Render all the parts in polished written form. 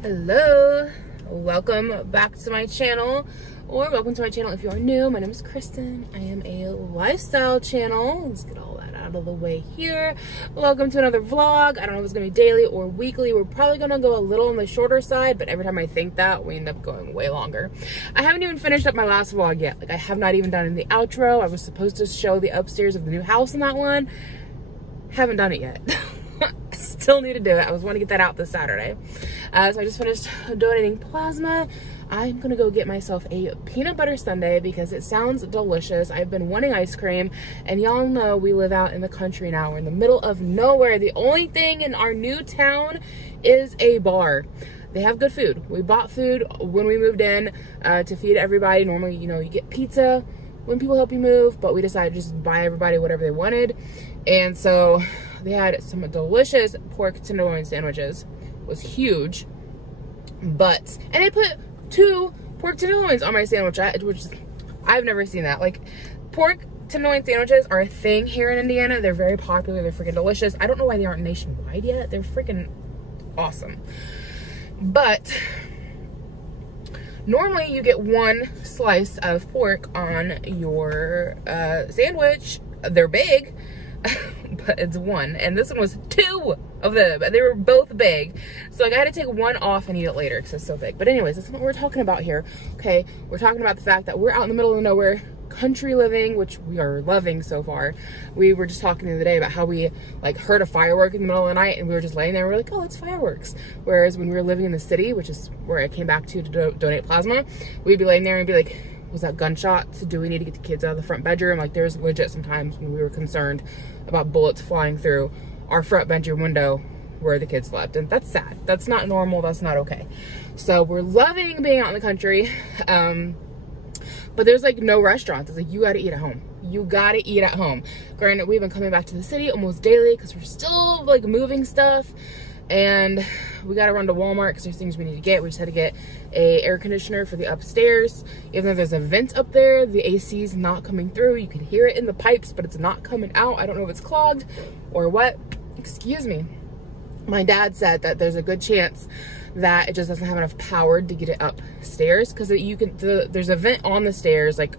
Hello, welcome back to my channel, or welcome to my channel if you are new. My name is Kristen. I am a lifestyle channel. Let's get all that out of the way here. Welcome to another vlog. I don't know if it's gonna be daily or weekly. We're probably gonna go a little on the shorter side, but every time I think that, we end up going way longer. I haven't even finished up my last vlog yet. Like, I have not even done the outro. I was supposed to show the upstairs of the new house in that one. Haven't done it yet. Still need to do it. I was wanting to get that out this Saturday. So I just finished donating plasma. I'm gonna go get myself a peanut butter sundae because it sounds delicious. I've been wanting ice cream, and y'all know we live out in the country now. We're in the middle of nowhere. The only thing in our new town is a bar. They have good food. We bought food when we moved in to feed everybody. Normally, you know, you get pizza when people help you move, but we decided to just buy everybody whatever they wanted. And so they had some delicious pork tenderloin sandwiches. It was huge, and they put 2 pork tenderloins on my sandwich, which I've never seen that. Like, pork tenderloin sandwiches are a thing here in Indiana. They're very popular. They're freaking delicious. I don't know why they aren't nationwide yet. They're freaking awesome. But normally you get 1 slice of pork on your sandwich. They're big, but it's 1, and this one was 2 of them, and they were both big. So like, I had to take 1 off and eat it later because it's so big. But anyways, that's what we're talking about here. Okay, we're talking about the fact that we're out in the middle of nowhere, country living, which we are loving so far. We were just talking the other day about how we like heard a firework in the middle of the night, and we were just laying there and we were like, oh, it's fireworks. Whereas when we were living in the city, which is where I came back to donate plasma, we'd be laying there and be like, was that gunshots? Do we need to get the kids out of the front bedroom? Like, there's legit some times when we were concerned about bullets flying through our front bedroom window where the kids slept, and that's sad. That's not normal. That's not okay. So we're loving being out in the country, but there's like no restaurants. It's like, you gotta eat at home. You gotta eat at home. Granted, we've been coming back to the city almost daily because we're still like moving stuff, and we gotta run to Walmart because there's things we need to get. We just had to get a air conditioner for the upstairs. Even though there's a vent up there, the AC is not coming through. You can hear it in the pipes, but it's not coming out. I don't know if it's clogged or what. Excuse me. My dad said that there's a good chance that it just doesn't have enough power to get it upstairs, because there's a vent on the stairs, like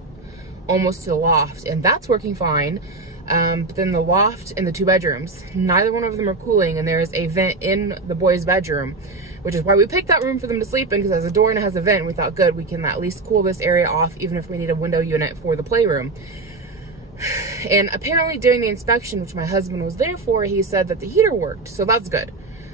almost to the loft, and that's working fine. But then the loft and the 2 bedrooms, neither one of them are cooling, and there is a vent in the boys' bedroom, which is why we picked that room for them to sleep in, because it has a door and it has a vent. We thought, good, we can at least cool this area off, even if we need a window unit for the playroom. And apparently during the inspection, which my husband was there for, he said that the heater worked, so that's good.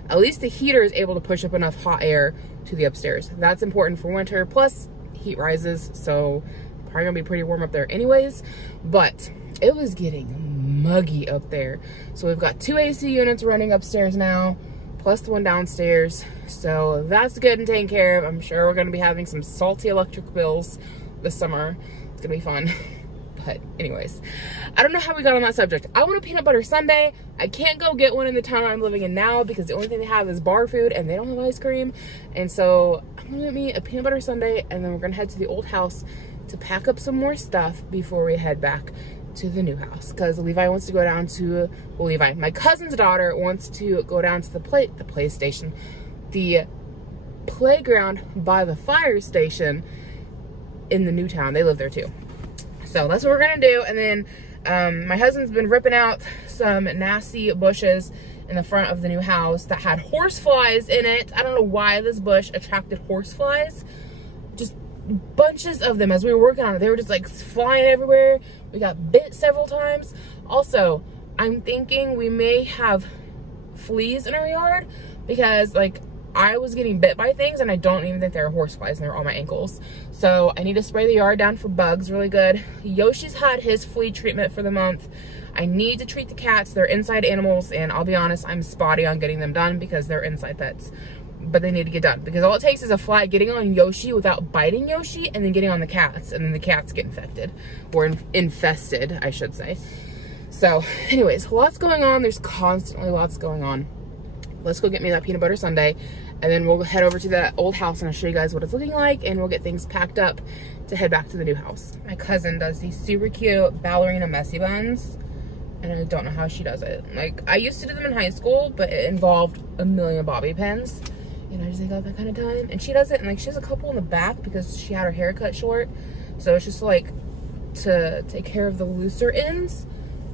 At least the heater is able to push up enough hot air to the upstairs. That's important for winter, plus heat rises, so probably gonna be pretty warm up there anyways. But it was getting muggy up there. So we've got 2 AC units running upstairs now, plus the one downstairs. So that's good and taken care of. I'm sure we're gonna be having some salty electric bills this summer. It's gonna be fun. But anyways, I don't know how we got on that subject. I want a peanut butter sundae. I can't go get one in the town I'm living in now because the only thing they have is bar food and they don't have ice cream. And so I'm gonna get me a peanut butter sundae, and then we're gonna head to the old house to pack up some more stuff before we head back to the new house. Because Levi wants to go down to, well, Levi, my cousin's daughter wants to go down to the playground by the fire station in the new town. They live there too. So that's what we're gonna do. And then my husband's been ripping out some nasty bushes in the front of the new house that had horseflies in it. I don't know why this bush attracted horseflies. Just bunches of them as we were working on it. They were just like flying everywhere. We got bit several times. Also, I'm thinking we may have fleas in our yard because like I was getting bit by things, and I don't even think they're horseflies, and they're on my ankles. So I need to spray the yard down for bugs really good. Yoshi's had his flea treatment for the month. I need to treat the cats. They're inside animals, and I'll be honest, I'm spotty on getting them done because they're inside pets. But they need to get done because all it takes is a fly getting on Yoshi without biting Yoshi, and then getting on the cats, and then the cats get infected, or infested, I should say. So anyways, lots going on. There's constantly lots going on. Let's go get me that peanut butter sundae, and then we'll head over to that old house and I'll show you guys what it's looking like, and we'll get things packed up to head back to the new house. My cousin does these super cute ballerina messy buns, and I don't know how she does it. Like, I used to do them in high school, but it involved a million bobby pins, And I just ain't got that kind of time. And she doesn't, and like she has a couple in the back because she had her hair cut short. So it's just like to take care of the looser ends.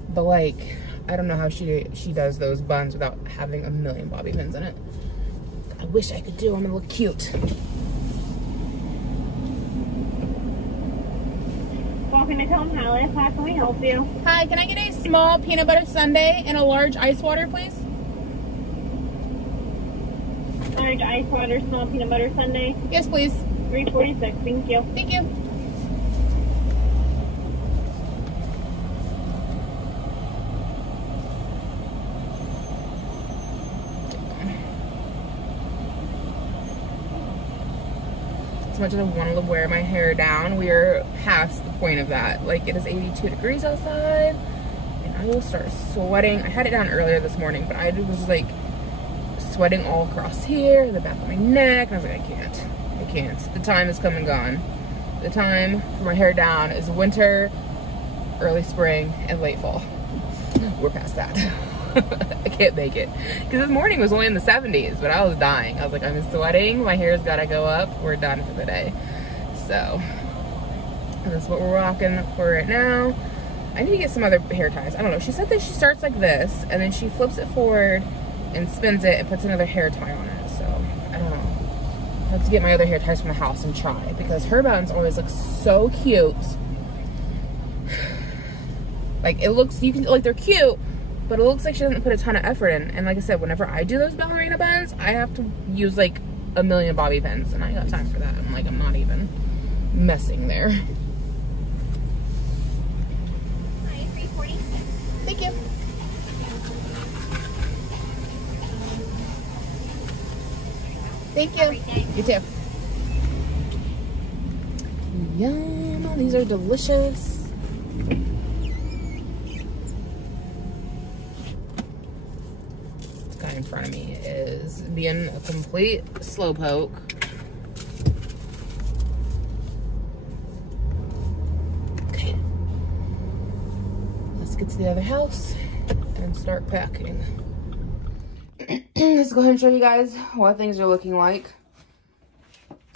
But like, I don't know how she does those buns without having a million bobby pins in it. I wish I could do them and look cute. Welcome to Tom Palace. How can we help you? Hi, can I get a small peanut butter sundae and a large ice water, please? Large ice water, small peanut butter sundae. Yes, please. $3.46. Thank you. Thank you. As much as I want to wear my hair down, we are past the point of that. Like, it is 82 degrees outside, and I will start sweating. I had it down earlier this morning, but I was like sweating all across here, the back of my neck, and I was like, I can't. The time has come and gone. The time for my hair down is winter, early spring, and late fall. We're past that. I can't make it. Because this morning was only in the 70s, but I was dying. I was like, I'm sweating, my hair's gotta go up, we're done for the day. So, that's what we're rocking for right now. I need to get some other hair ties. I don't know, she said that she starts like this, and then she flips it forward and spins it and puts another hair tie on it. So, I don't know. I have to get my other hair ties from the house and try, because her buns always look so cute. Like, it looks, you can, like, they're cute, but it looks like she doesn't put a ton of effort in. And like I said, whenever I do those ballerina buns, I have to use like a million bobby pins, and I ain't got time for that. I'm like, I'm not even messing there. Hi, $3.46. Thank you. Thank you. You too. Yum, these are delicious. This guy in front of me is being a complete slowpoke. Okay. Let's get to the other house and start packing. Let's go ahead and show you guys what things are looking like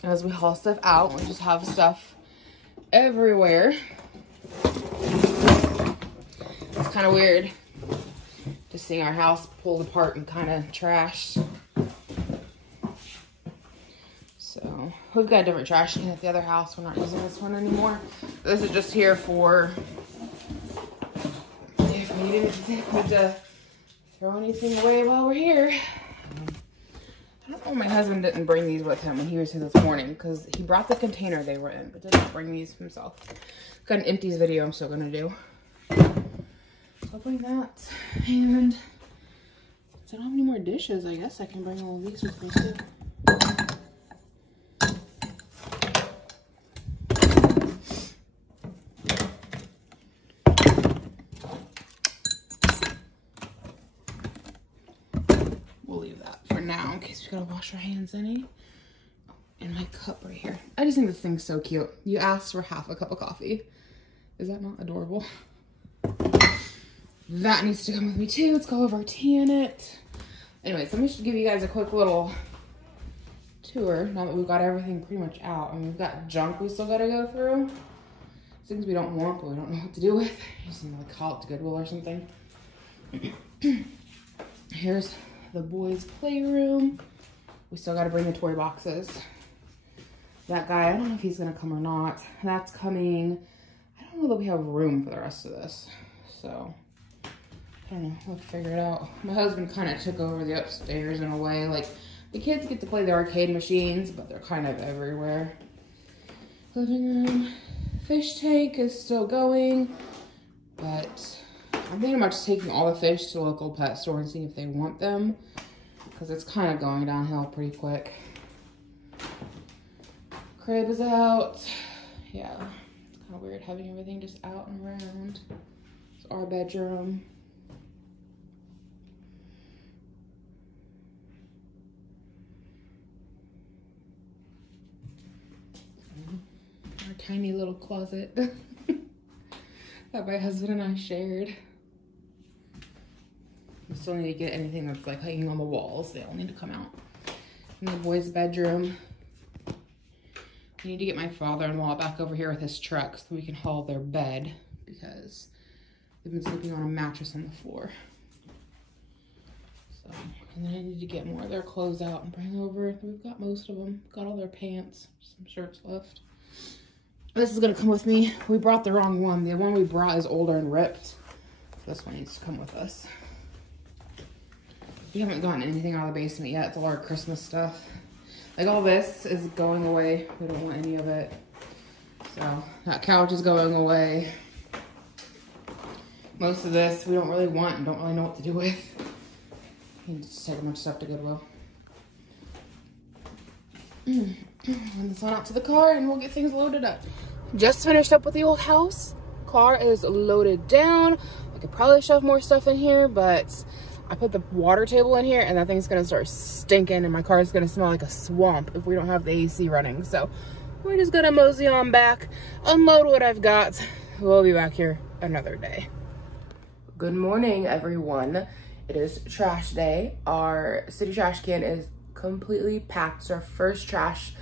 as we haul stuff out. We just have stuff everywhere. It's kind of weird just seeing our house pulled apart and kind of trashed. So we've got a different trash can at the other house. We're not using this one anymore. This is just here for if we needed to throw anything away while we're here. I don't know why my husband didn't bring these with him when he was here this morning, because he brought the container they were in, but didn't bring these himself. Got an empties video I'm still gonna do. So I'll bring that. And since I don't have any more dishes, I guess I can bring all of these with me too. Now in case we gotta wash our hands any. Oh, and my cup right here. I just think this thing's so cute. You asked for half a cup of coffee. Is that not adorable? That needs to come with me too. It's got all of our tea in it. Anyways, let me just give you guys a quick little tour now that we've got everything pretty much out. I mean, we've got junk we still gotta go through. Things we don't want but we don't know what to do with. Just need to like call it to Goodwill or something. Here's the boys' playroom. We still got to bring the toy boxes. That guy, I don't know if he's gonna come or not. That's coming. I don't know that we have room for the rest of this, so I don't know. We'll figure it out. My husband kind of took over the upstairs in a way. Like, the kids get to play the arcade machines, but they're kind of everywhere. Living room. Fish tank is still going, but I'm thinking about just taking all the fish to a local pet store and seeing if they want them, because it's kind of going downhill pretty quick. Crib is out. Yeah, it's kind of weird having everything just out and around. It's our bedroom. Our tiny little closet that my husband and I shared. We still need to get anything that's like hanging on the walls. They all need to come out. in the boys' bedroom. I need to get my father-in-law back over here with his truck so we can haul their bed because they've been sleeping on a mattress on the floor. So, and then I need to get more of their clothes out and bring over. We've got most of them. Got all their pants, some shirts left. This is gonna come with me. We brought the wrong one. The one we brought is older and ripped. This one needs to come with us. We haven't gotten anything out of the basement yet. It's all our Christmas stuff. Like all this is going away. We don't want any of it. So that couch is going away. Most of this we don't really want and don't really know what to do with. You just take a bunch of stuff to Goodwill. Run this one out to the car and we'll get things loaded up. Just finished up with the old house. Car is loaded down. I could probably shove more stuff in here, but I put the water table in here and that thing's gonna start stinking and my car is gonna smell like a swamp if we don't have the AC running. So we're just gonna mosey on back, unload what I've got. We'll be back here another day. Good morning, everyone. It is trash day. Our city trash can is completely packed. It's our first trash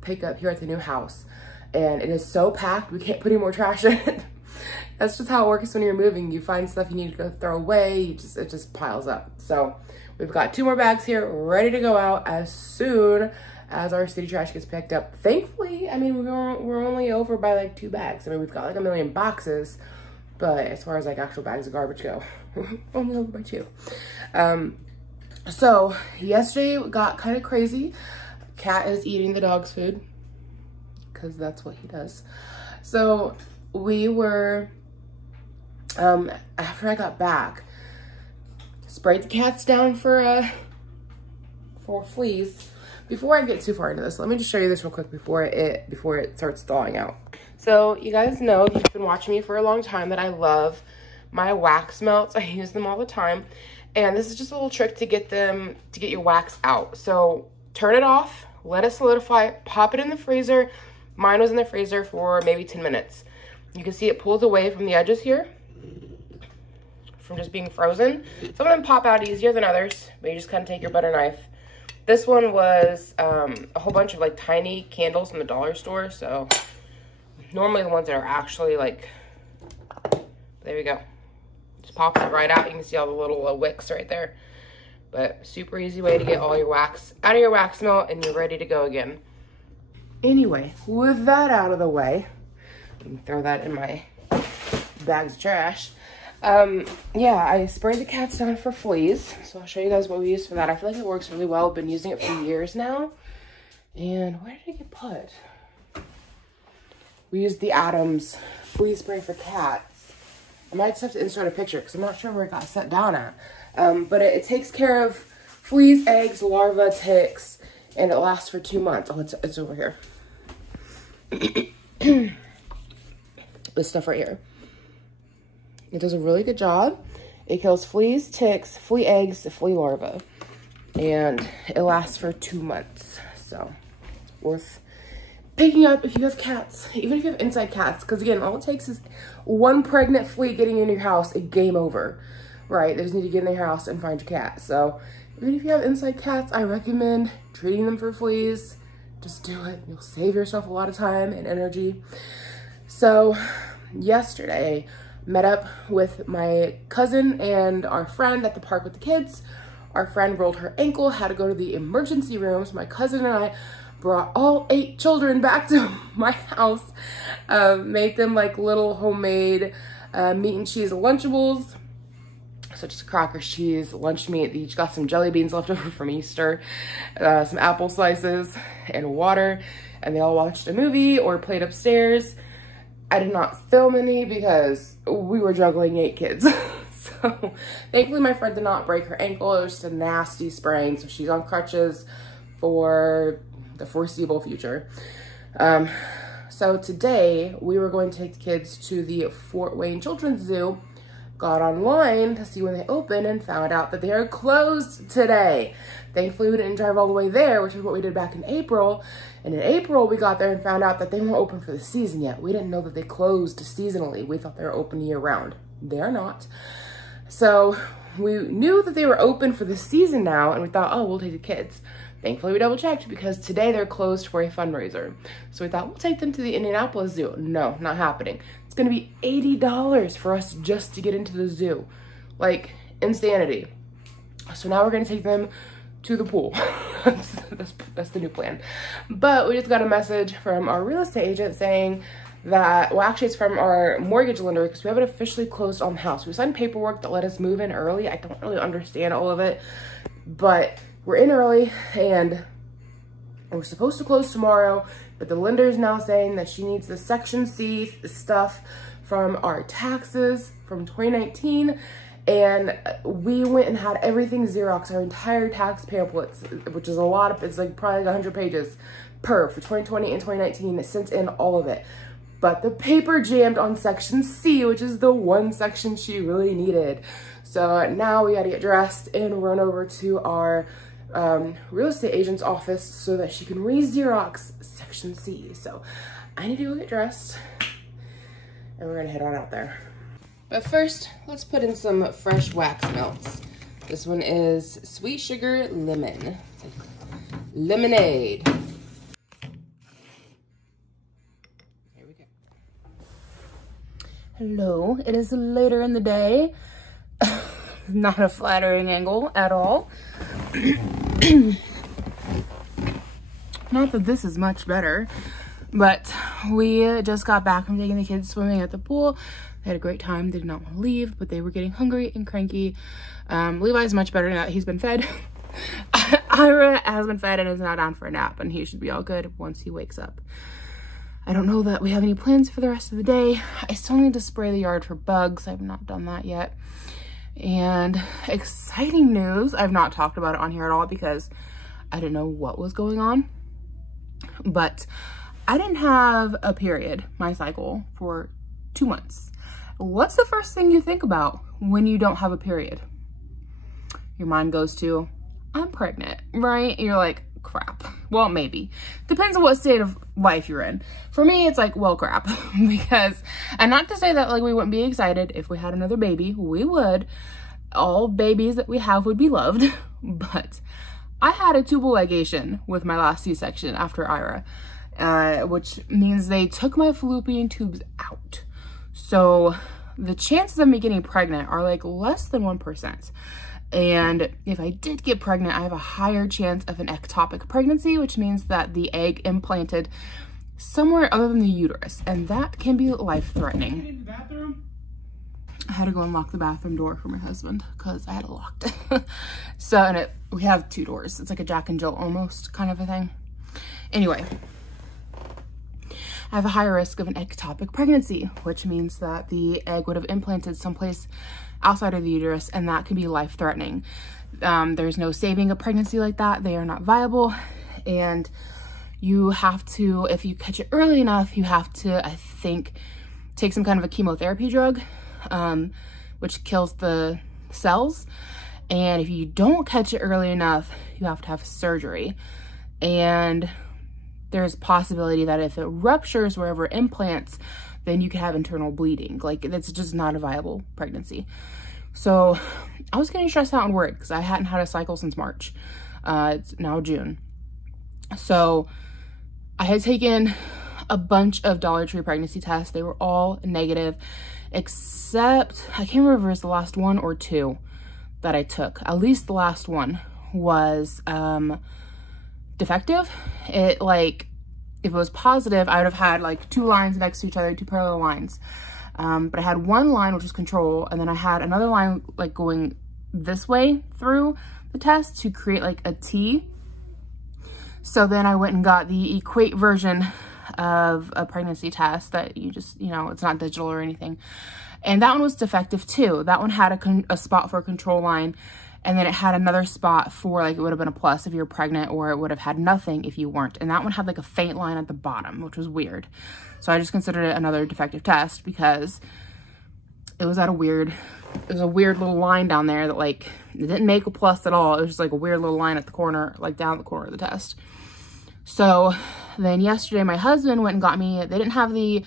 pickup here at the new house. And it is so packed, we can't put any more trash in it. That's just how it works when you're moving. You find stuff you need to go throw away, it just piles up. So we've got 2 more bags here ready to go out as soon as our city trash gets picked up. Thankfully, I mean, we're only over by like 2 bags. I mean, we've got like 1 million boxes, but as far as like actual bags of garbage go, only over by 2. So yesterday got kind of crazy. Cat is eating the dog's food because that's what he does. So we were, after I got back, sprayed the cats down for fleas. Before I get too far into this, let me just show you this real quick before it starts thawing out. So you guys know, if you've been watching me for a long time, that I love my wax melts. I use them all the time. And this is just a little trick to get your wax out. So turn it off, let it solidify, pop it in the freezer. Mine was in the freezer for maybe 10 minutes. You can see it pulls away from the edges here from just being frozen. Some of them pop out easier than others, but you just kind of take your butter knife. This one was a whole bunch of like tiny candles from the dollar store. So normally the ones that are actually like, there we go. Just pops it right out. You can see all the little wicks right there. But super easy way to get all your wax out of your wax melt and you're ready to go again. Anyway, with that out of the way, let me throw that in my bags of trash. Yeah, I sprayed the cats down for fleas. So I'll show you guys what we use for that. I feel like it works really well. I've been using it for years now. And where did it get put? We used the Adams flea spray for cats. I might just have to insert a picture because I'm not sure where it got set down at. But it takes care of fleas, eggs, larvae, ticks, and it lasts for 2 months. Oh, it's over here. This stuff right here. It does a really good job. It kills fleas, ticks, flea eggs, flea larvae. And it lasts for 2 months. So, worth picking up if you have cats. Even if you have inside cats. Because again, all it takes is one pregnant flea getting in your house, a game over. Right? They just need to get in their house and find your cat. So, even if you have inside cats, I recommend treating them for fleas. Just do it. You'll save yourself a lot of time and energy. So, yesterday, met up with my cousin and our friend at the park with the kids. Our friend rolled her ankle, had to go to the emergency room. So my cousin and I brought all 8 children back to my house. Made them like little homemade meat and cheese Lunchables. So just crackers, cheese, lunch meat. They each got some jelly beans left over from Easter, some apple slices, and water. And they all watched a movie or played upstairs. I did not film any because we were juggling 8 kids. So thankfully my friend did not break her ankle. It was just a nasty sprain. So she's on crutches for the foreseeable future. So today we were going to take the kids to the Fort Wayne Children's Zoo. Got online to see when they open and found out that they are closed today. Thankfully, we didn't drive all the way there, which is what we did back in April. And in April, we got there and found out that they weren't open for the season yet. We didn't know that they closed seasonally. We thought they were open year round. They are not. So we knew that they were open for the season now, and we thought, oh, we'll take the kids. Thankfully, we double checked because today they're closed for a fundraiser. So we thought we'll take them to the Indianapolis Zoo. No, not happening. It's gonna be $80 for us just to get into the zoo. Like, insanity. So now we're gonna take them to the pool. that's the new plan. But we just got a message from our real estate agent saying that, well, actually it's from our mortgage lender because we haven't officially closed on the house. We signed paperwork that let us move in early. I don't really understand all of it, but we're in early and we're supposed to close tomorrow, but the lender is now saying that she needs the Section C stuff from our taxes from 2019. And we went and had everything Xerox, our entire tax pamphlets, which is a lot of, it's like probably like 100 pages per for 2020 and 2019, sent in all of it. But the paper jammed on Section C, which is the one section she really needed. So now we gotta get dressed and run over to our real estate agent's office so that she can re-Xerox Section C. So I need to go get dressed and we're gonna head on out there. But first, let's put in some fresh wax melts. This one is Sweet Sugar Lemon. Lemonade. Here we go. Hello, it is later in the day. Not a flattering angle at all. Not that this is much better, but we just got back from taking the kids swimming at the pool. They had a great time. They did not want to leave, but they were getting hungry and cranky. Levi's much better now. He's been fed. Ira has been fed and is now down for a nap, and he should be all good once he wakes up. I don't know that we have any plans for the rest of the day. I still need to spray the yard for bugs. I've not done that yet. And exciting news. I've not talked about it on here at all because I didn't know what was going on. But I didn't have a period, my cycle, for 2 months. What's the first thing you think about when you don't have a period? Your mind goes to, I'm pregnant, right? You're like, crap. Well, maybe. Depends on what state of life you're in. For me, it's like, well, crap. Because, and not to say that like we wouldn't be excited if we had another baby. We would. All babies that we have would be loved. But I had a tubal ligation with my last C-section after Ira, which means they took my fallopian tubes out. So the chances of me getting pregnant are like less than 1%. And if I did get pregnant, I have a higher chance of an ectopic pregnancy, which means that the egg implanted somewhere other than the uterus. And that can be life-threatening. I had to go and lock the bathroom door for my husband because I had it locked. So, and we have 2 doors. It's like a Jack and Jill almost kind of a thing. Anyway. I have a higher risk of an ectopic pregnancy, which means that the egg would have implanted someplace outside of the uterus, and that can be life-threatening. There's no saving a pregnancy like that. They are not viable, and you have to, if you catch it early enough, you have to, I think, take some kind of a chemotherapy drug, which kills the cells. And if you don't catch it early enough, you have to have surgery. And there's possibility that if it ruptures wherever it implants, then you could have internal bleeding. Like, it's just not a viable pregnancy. So I was getting stressed out in work because I hadn't had a cycle since March. It's now June. So I had taken a bunch of Dollar Tree pregnancy tests. They were all negative, except I can't remember if it was the last 1 or 2 that I took. At least the last one was defective. It, like, if it was positive, I would have had like 2 lines next to each other, 2 parallel lines. But I had 1 line, which was control, and then I had another line like going this way through the test to create like a T. So then I went and got the equate version of a pregnancy test that you just, you know, it's not digital or anything. And that one was defective too. That one had a spot for a control line. And then it had another spot for, like, it would have been a plus if you were pregnant, or it would have had nothing if you weren't. And that one had like a faint line at the bottom, which was weird. So I just considered it another defective test because it was at a weird, it was a weird little line down there that, like, it didn't make a plus at all. It was just like a weird little line at the corner, like down the corner of the test. So then yesterday my husband went and got me, they didn't have the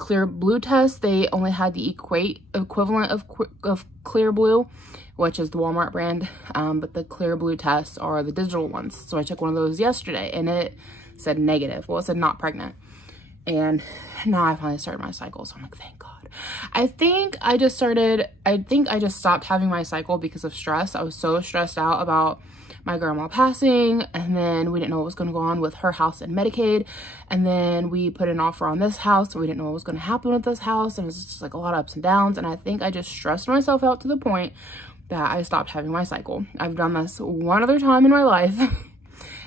clear blue test, they only had the equivalent of clear blue, which is the Walmart brand, but the clear blue tests are the digital ones. So I took one of those yesterday and it said negative. Well, it said not pregnant. And now I finally started my cycle, so I'm like, thank God. I think I just stopped having my cycle because of stress. I was so stressed out about my grandma passing, and then we didn't know what was going to go on with her house and Medicaid, and then we put an offer on this house, so we didn't know what was going to happen with this house, and it was just like a lot of ups and downs, and I think I just stressed myself out to the point that I stopped having my cycle. I've done this one other time in my life,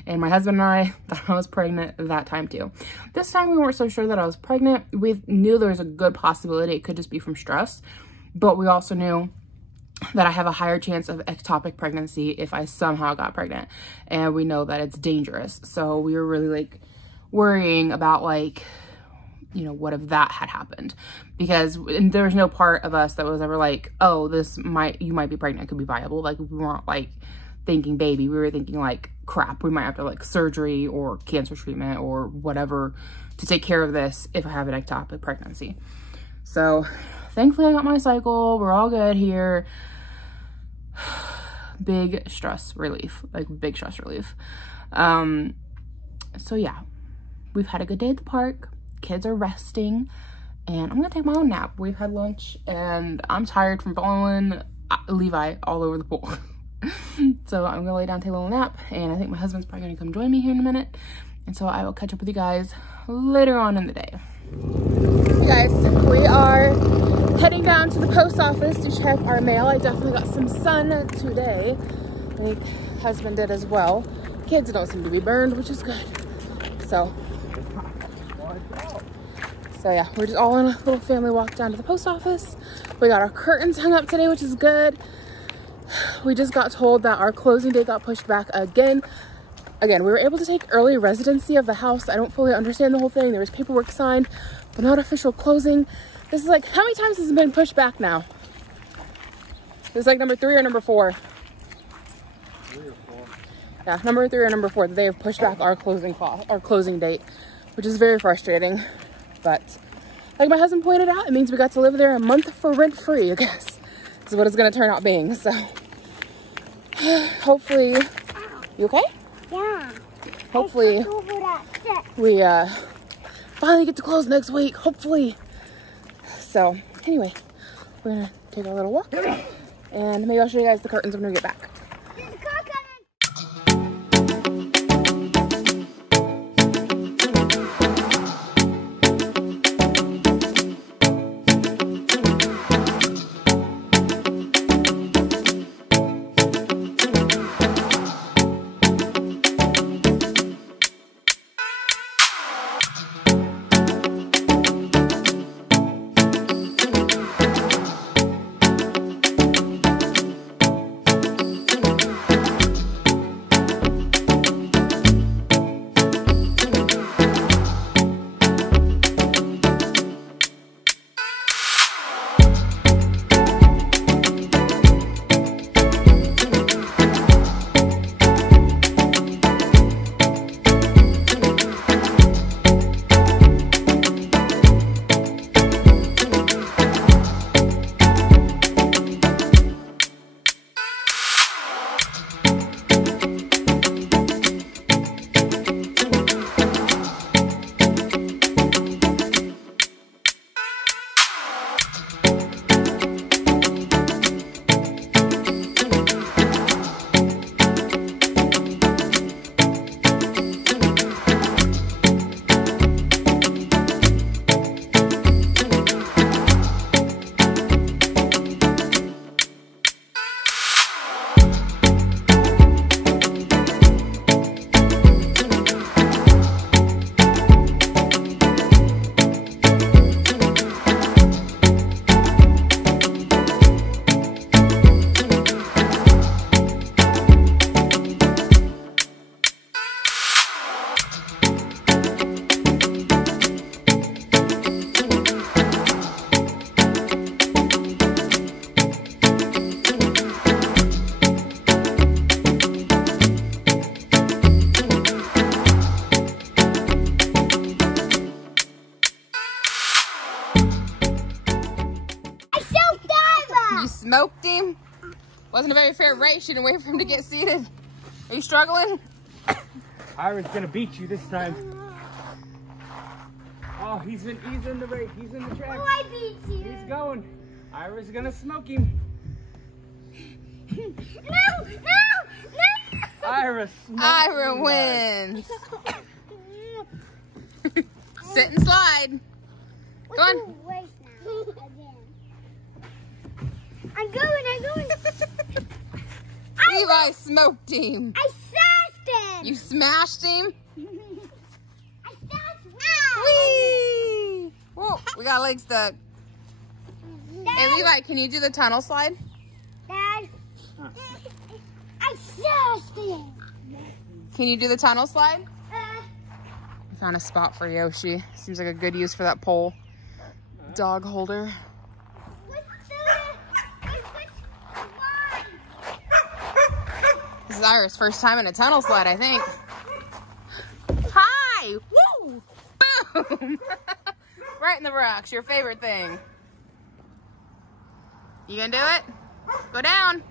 and my husband and I thought I was pregnant that time too. This time we weren't so sure that I was pregnant. We knew there was a good possibility it could just be from stress, but we also knew that I have a higher chance of ectopic pregnancy if I somehow got pregnant, and we know that it's dangerous. So we were really like worrying about, like, you know, what if that had happened, because there was no part of us that was ever like, oh, you might be pregnant, it could be viable. Like, we weren't like thinking baby, we were thinking like, crap, we might have to like surgery or cancer treatment or whatever to take care of this if I have an ectopic pregnancy. So thankfully I got my cycle, we're all good here. Big stress relief, like big stress relief. So yeah, we've had a good day at the park, kids are resting, and I'm gonna take my own nap. We've had lunch and I'm tired from following Levi all over the pool. So I'm gonna lay down, take a little nap, and I think my husband's probably gonna come join me here in a minute, and so I will catch up with you guys later on in the day. Hey guys, we are heading down to the post office to check our mail. I definitely got some sun today. I think husband did as well. Kids don't seem to be burned, which is good. So yeah, we're just all on a little family walk down to the post office. We got our curtains hung up today, which is good. We just got told that our closing date got pushed back again. We were able to take early residency of the house. I don't fully understand the whole thing. There was paperwork signed, but not official closing. This is like, how many times has it been pushed back now? This is like number 3 or number 4? 3 or 4. Yeah, number 3 or number 4 that they have pushed back our closing date, which is very frustrating. But like my husband pointed out, it means we got to live there a month for rent free, I guess. This is what it's gonna turn out being. So hopefully, you okay? Yeah. Hopefully we finally get to close next week, hopefully. So anyway, we're gonna take a little walk, and maybe I'll show you guys the curtains when we get back. smoked him. Wasn't a very fair race. You didn't wait for him to get seated. Are you struggling? Ira's gonna beat you this time. Oh, he's in the race. He's in the track. Oh, I beat you. He's going. Ira's gonna smoke him. No. Ira wins. Sit and slide. Go on. I'm going. Levi smoked him. I smashed him. You smashed him? I smashed him. Whee! Whoa, we got legs stuck. Hey, Levi, can you do the tunnel slide? Dad, I smashed him. Can you do the tunnel slide? I found a spot for Yoshi. Seems like a good use for that pole. Dog holder. This is Ira's first time in a tunnel slide, I think. Hi! Woo! Boom! Right in the rocks, your favorite thing. You gonna do it? Go down.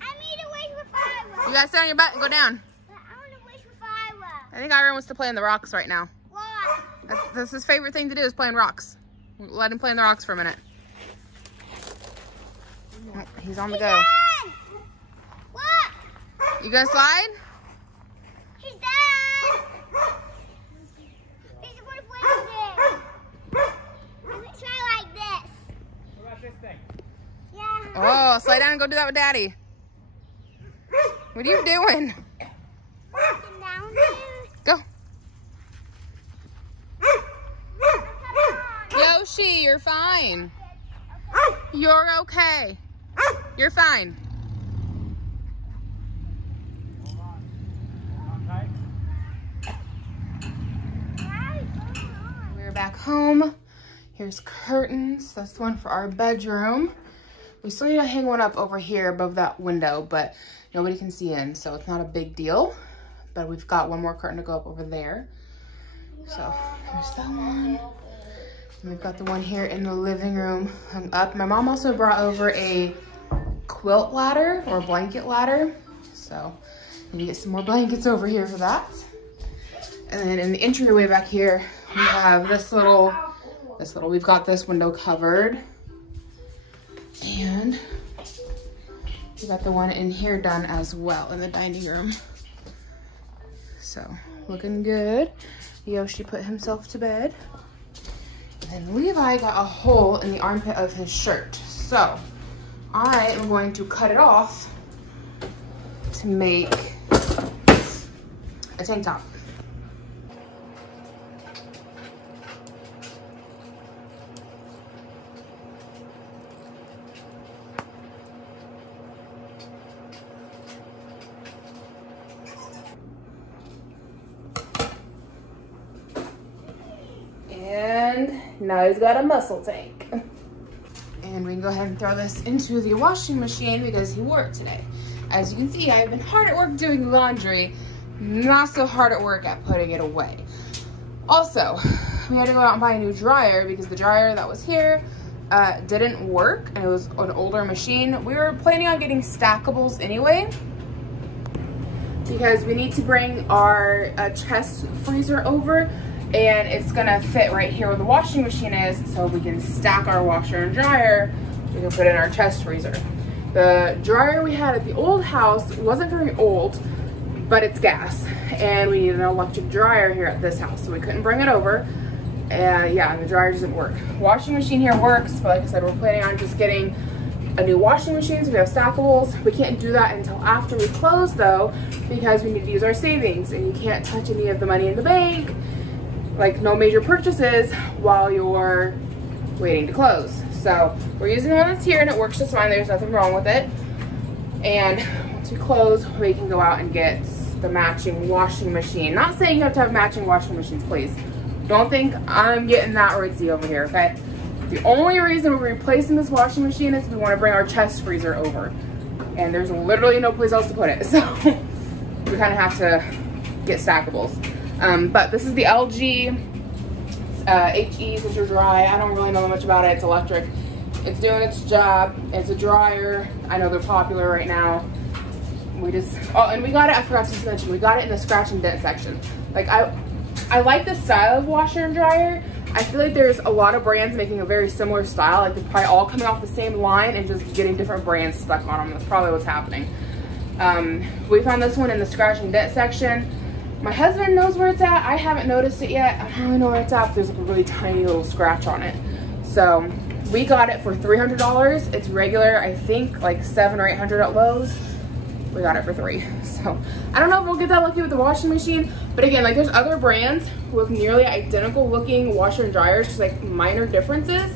I need to wait for fireworks. You gotta sit on your butt and go down. But I want to wait for fireworks. I think Ira wants to play in the rocks right now. Why? That's his favorite thing to do is play in rocks. Let him play in the rocks for a minute. Oh, he's on the go. What? You gonna slide? He's done. He's going to play with it. I'm going to try like this. What about this thing? Yeah. Oh, slide down and go do that with Daddy. What are you doing? Walking down there. Go. Come on. Yoshi, you're fine. You're okay. You're fine. We're back home. Here's curtains. That's the one for our bedroom. We still need to hang one up over here above that window, but nobody can see in, so it's not a big deal. But we've got one more curtain to go up over there. So there's that one. And we've got the one here in the living room hung up. My mom also brought over a quilt ladder or blanket ladder. So we need to get some more blankets over here for that. And then in the entryway back here, we have this little, we've got this window covered. And we got the one in here done as well in the dining room. So looking good. Yoshi put himself to bed. And Levi got a hole in the armpit of his shirt. So I am going to cut it off to make a tank top. And now he's got a muscle tank. And we can go ahead and throw this into the washing machine because he wore it today. As you can see, I've been hard at work doing laundry, not so hard at work at putting it away. Also, we had to go out and buy a new dryer because the dryer that was here didn't work, and it was an older machine. We were planning on getting stackables anyway because we need to bring our chest freezer over, and it's gonna fit right here where the washing machine is, so we can stack our washer and dryer. We can put in our chest freezer. The dryer we had at the old house wasn't very old, but it's gas, and we need an electric dryer here at this house, so we couldn't bring it over. And yeah, the dryer doesn't work. Washing machine here works, but like I said, we're planning on just getting a new washing machine so we have stackables. We can't do that until after we close though, because we need to use our savings, and you can't touch any of the money in the bank, like no major purchases while you're waiting to close. So we're using the one that's here and it works just fine. There's nothing wrong with it. And once we close, we can go out and get the matching washing machine. Not saying you have to have matching washing machines, please. Don't think I'm getting that ritzy over here, okay? The only reason we're replacing this washing machine is we want to bring our chest freezer over. And there's literally no place else to put it. So we kind of have to get stackables. But this is the LG HE Fisher Dry. I don't really know much about it. It's electric. It's doing its job. It's a dryer. I know they're popular right now. We just, oh, and we got it, I forgot to mention, we got it in the scratch and dent section. Like, I like this style of washer and dryer. I feel like there's a lot of brands making a very similar style. Like, they're probably all coming off the same line and just getting different brands stuck on them. That's probably what's happening. We found this one in the scratch and dent section. My husband knows where it's at. I haven't noticed it yet. I don't really know where it's at. There's like a really tiny little scratch on it. So we got it for $300. It's regular, I think, like $700 or $800 at Lowe's. We got it for $3. So I don't know if we'll get that lucky with the washing machine, but again, like there's other brands with nearly identical looking washer and dryers, just like minor differences.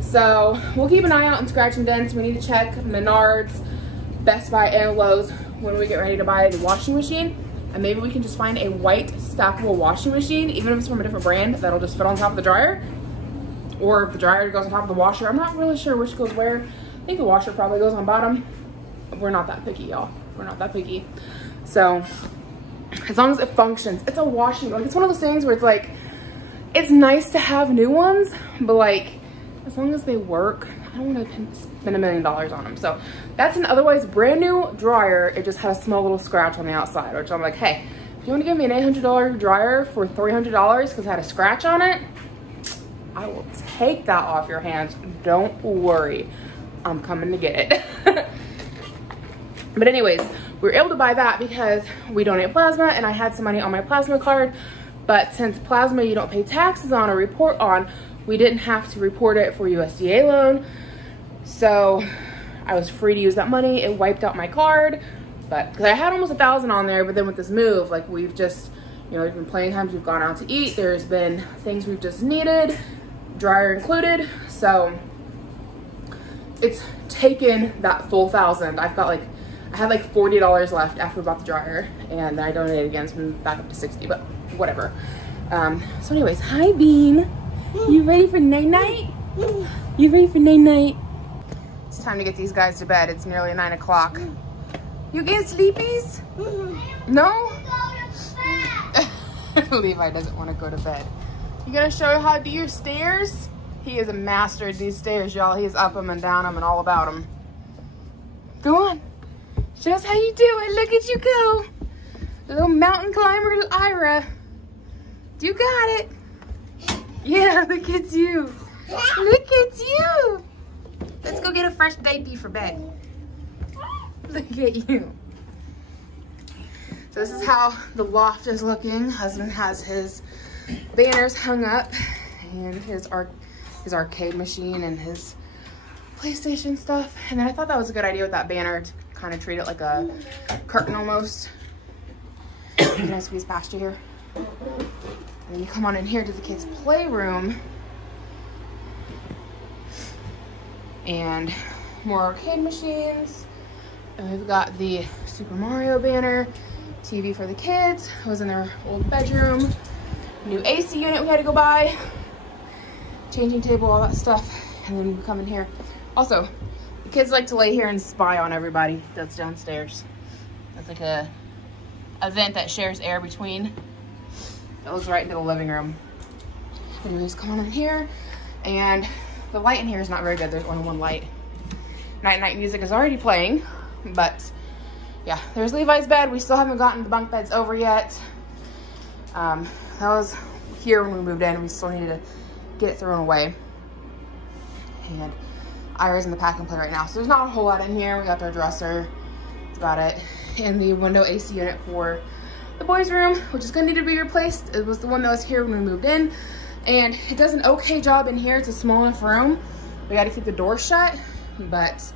So we'll keep an eye out on scratch and dents. We need to check Menards, Best Buy, and Lowe's when we get ready to buy the washing machine. And maybe we can just find a white stackable washing machine, even if it's from a different brand, that'll just fit on top of the dryer. Or if the dryer goes on top of the washer. I'm not really sure which goes where. I think the washer probably goes on bottom. We're not that picky, y'all. We're not that picky. So as long as it functions, it's a washing, like it's one of those things where it's like, it's nice to have new ones, but like, as long as they work, I don't want to spend $1 million on them. So that's an otherwise brand new dryer. It just had a small little scratch on the outside, which I'm like, hey, if you want to give me an $800 dryer for $300 because it had a scratch on it, I will take that off your hands. Don't worry, I'm coming to get it. But anyways, we were able to buy that because we donate plasma and I had some money on my plasma card. But since plasma you don't pay taxes on or report on, we didn't have to report it for USDA loan. So I was free to use that money. It wiped out my card, but because I had almost $1,000 on there, but then with this move, like we've just, you know, there's been plenty of times we've gone out to eat. There's been things we've just needed, dryer included. So it's taken that full $1,000. I had like $40 left after we bought the dryer, and I donated again, so I'm back up to 60, but whatever. So anyways, hi Bean. You ready for night-night? You ready for night-night? It's time to get these guys to bed. It's nearly 9 o'clock. You getting sleepies? No? Levi doesn't want to go to bed. You gonna show how to do your stairs? He is a master at these stairs, y'all. He's up them and down them and all about them. Go on. Show us how you do it. Look at you go. Little mountain climber Ira. You got it. Yeah, look at you. Look at you. Let's go get a fresh diaper for bed. Look at you. So this is how the loft is looking. Husband has his banners hung up and his arcade machine and his PlayStation stuff. And then I thought that was a good idea with that banner to kind of treat it like a curtain almost. Can I squeeze past you here? And then you come on in here to the kids' playroom. And more arcade machines. And we've got the Super Mario banner. TV for the kids. It was in their old bedroom. New AC unit we had to go buy. Changing table, all that stuff. And then we come in here. Also, the kids like to lay here and spy on everybody that's downstairs. That's like a vent that shares air between. It looks right into the living room. Anyways, come on in here. And the light in here is not very good. There's only one light. Night-night music is already playing, but yeah, there's Levi's bed. We still haven't gotten the bunk beds over yet. That was here when we moved in. We still needed to get it thrown away. And Ira's in the pack and play right now. So there's not a whole lot in here. We got our dresser. That's about it. And the window AC unit for the boys' room, which is gonna need to be replaced. It was the one that was here when we moved in. And it does an okay job in here. It's a small enough room. We gotta keep the door shut. But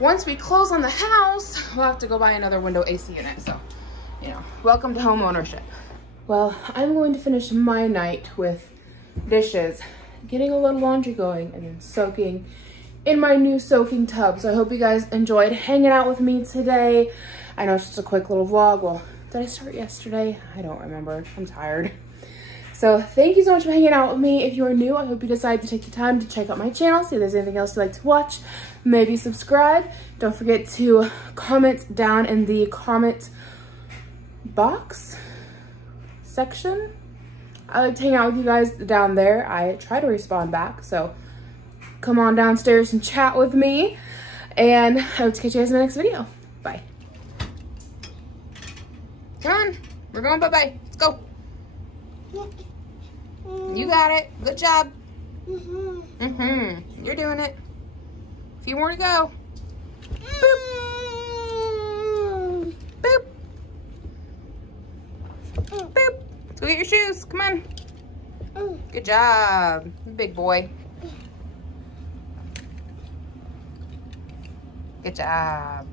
once we close on the house, we'll have to go buy another window AC unit. So, you know, welcome to home ownership. Well, I'm going to finish my night with dishes, getting a little laundry going, and then soaking in my new soaking tub. So I hope you guys enjoyed hanging out with me today. I know it's just a quick little vlog. Well, did I start yesterday? I don't remember. I'm tired. So thank you so much for hanging out with me. If you are new, I hope you decide to take the time to check out my channel, see if there's anything else you'd like to watch. Maybe subscribe. Don't forget to comment down in the comment box section. I like to hang out with you guys down there. I try to respond back, so come on downstairs and chat with me. And I hope to catch you guys in the next video. Bye. Come on. We're going bye-bye. Let's go. You got it. Good job. You're doing it. A few more to go. Boop. Boop. Boop. Let's go get your shoes. Come on. Good job. Big boy. Good job.